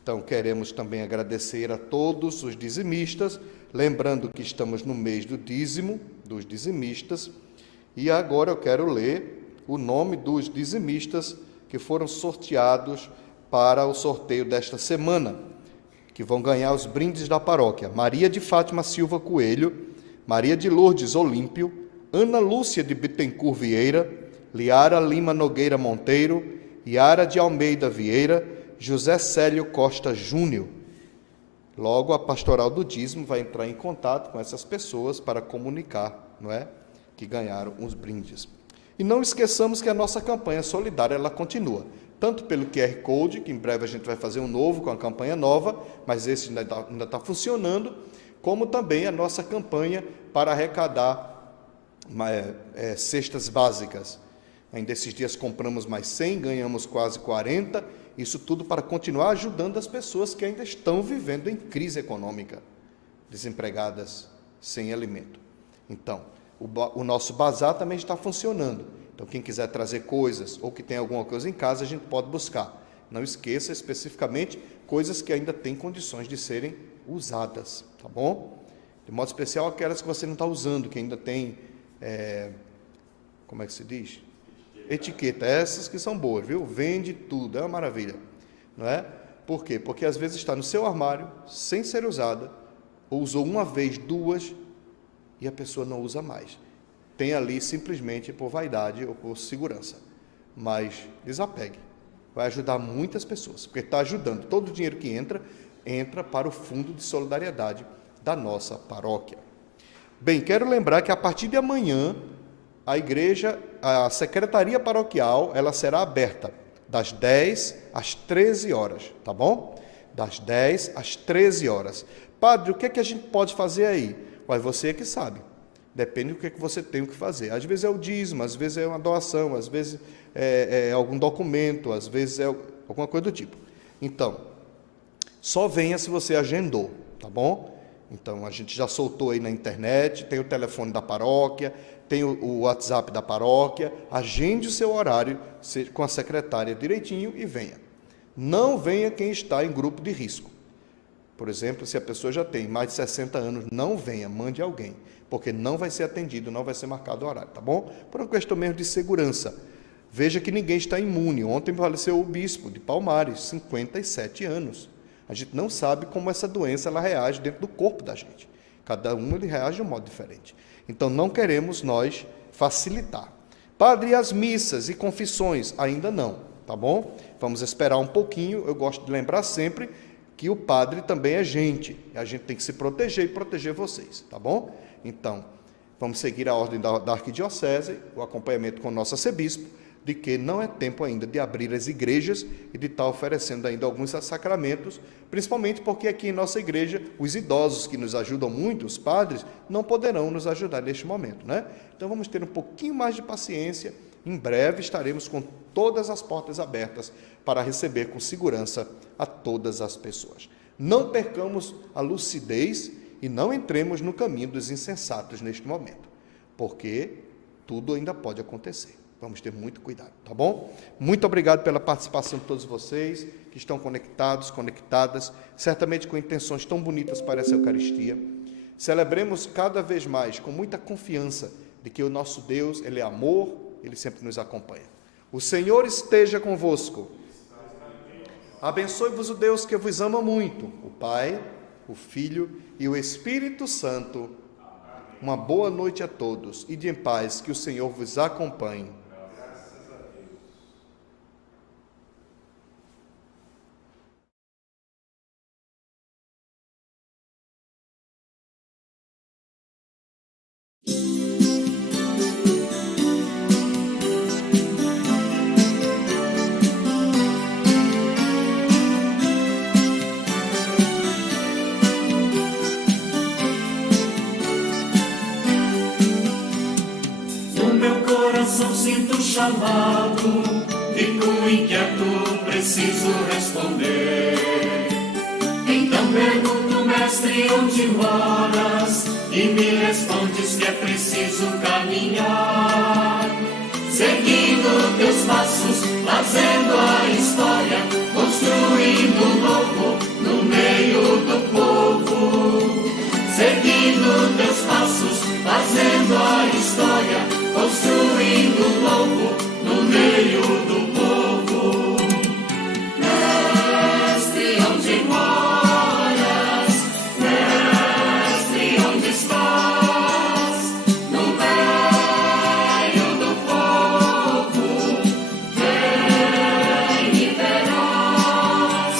Então, queremos também agradecer a todos os dizimistas, lembrando que estamos no mês do dízimo, dos dizimistas, e agora eu quero ler o nome dos dizimistas que foram sorteados para o sorteio desta semana, que vão ganhar os brindes da paróquia. Maria de Fátima Silva Coelho, Maria de Lourdes Olímpio, Ana Lúcia de Bittencourt Vieira, Liara Lima Nogueira Monteiro, Yara de Almeida Vieira, José Célio Costa Júnior. Logo, a Pastoral do Dízimo vai entrar em contato com essas pessoas para comunicar, não é, que ganharam os brindes. E não esqueçamos que a nossa campanha solidária, ela continua, tanto pelo QR Code, que em breve a gente vai fazer um novo, com a campanha nova, mas esse ainda está funcionando, como também a nossa campanha para arrecadar cestas básicas. Ainda esses dias compramos mais 100, ganhamos quase 40, isso tudo para continuar ajudando as pessoas que ainda estão vivendo em crise econômica, desempregadas, sem alimento. Então, o nosso bazar também está funcionando. Então, quem quiser trazer coisas ou que tem alguma coisa em casa, a gente pode buscar. Não esqueça especificamente coisas que ainda têm condições de serem usadas, tá bom? De modo especial aquelas que você não está usando, que ainda tem, como é que se diz? Etiqueta. Essas que são boas, viu? Vende tudo, é uma maravilha, não é? Por quê? Porque às vezes está no seu armário, sem ser usada, ou usou uma vez, duas, e a pessoa não usa mais. Tem ali simplesmente por vaidade ou por segurança. Mas desapegue. Vai ajudar muitas pessoas, porque está ajudando. Todo o dinheiro que entra para o Fundo de Solidariedade da nossa paróquia. Bem, quero lembrar que a partir de amanhã, a igreja, a secretaria paroquial, ela será aberta das 10 às 13 horas, tá bom? Das 10 às 13 horas. Padre, o que é que a gente pode fazer aí? Mas você é que sabe. Depende do que você tem que fazer. Às vezes é o dízimo, às vezes é uma doação, às vezes é algum documento, às vezes é alguma coisa do tipo. Então, só venha se você agendou, tá bom? Então, a gente já soltou aí na internet, tem o telefone da paróquia, tem o WhatsApp da paróquia, agende o seu horário com a secretária direitinho e venha. Não venha quem está em grupo de risco. Por exemplo, se a pessoa já tem mais de 60 anos, não venha, mande alguém, porque não vai ser atendido, não vai ser marcado o horário, tá bom? Por uma questão mesmo de segurança. Veja que ninguém está imune. Ontem faleceu o bispo de Palmares, 57 anos. A gente não sabe como essa doença ela reage dentro do corpo da gente. Cada um ele reage de um modo diferente. Então, não queremos nós facilitar. Padre, e as missas e confissões? Ainda não, tá bom? Vamos esperar um pouquinho. Eu gosto de lembrar sempre que o padre também é gente. A gente tem que se proteger e proteger vocês, tá bom? Então, vamos seguir a ordem da arquidiocese, o acompanhamento com o nosso arcebispo, de que não é tempo ainda de abrir as igrejas e de estar oferecendo ainda alguns sacramentos, principalmente porque aqui em nossa igreja, os idosos que nos ajudam muito, os padres, não poderão nos ajudar neste momento, né? Então vamos ter um pouquinho mais de paciência, em breve estaremos com todas as portas abertas para receber com segurança a todas as pessoas. Não percamos a lucidez e não entremos no caminho dos insensatos neste momento, porque tudo ainda pode acontecer. Vamos ter muito cuidado, tá bom? Muito obrigado pela participação de todos vocês que estão conectados, conectadas, certamente com intenções tão bonitas para essa Eucaristia. Celebremos cada vez mais com muita confiança de que o nosso Deus, Ele é amor, Ele sempre nos acompanha. O Senhor esteja convosco. Abençoe-vos o Deus que vos ama muito, o Pai, o Filho e o Espírito Santo. Uma boa noite a todos e de em paz, que o Senhor vos acompanhe. Sinto chamado, fico inquieto, preciso responder. Então pergunto, mestre, onde moras? E me respondes que é preciso caminhar, seguindo teus passos, fazendo a história, construindo um novo no meio do povo. Seguindo teus passos, fazendo a história, construindo um novo no meio do povo. Mestre, onde moras? Mestre, onde estás? No meio do povo, vem e verás.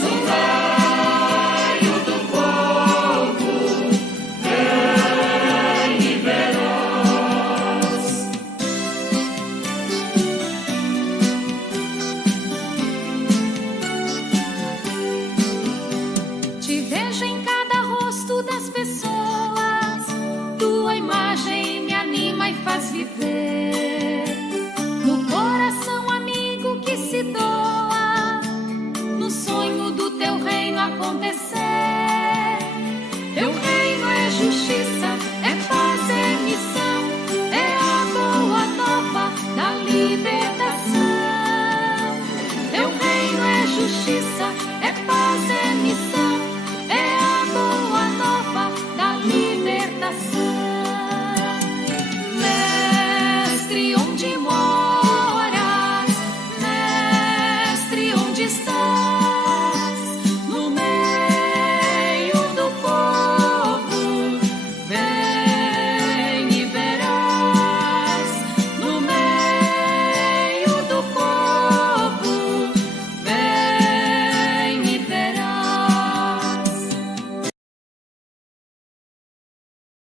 No meio do povo, vem e verás. Te vejo em cada rosto das pessoas, tua imagem me anima e faz viver.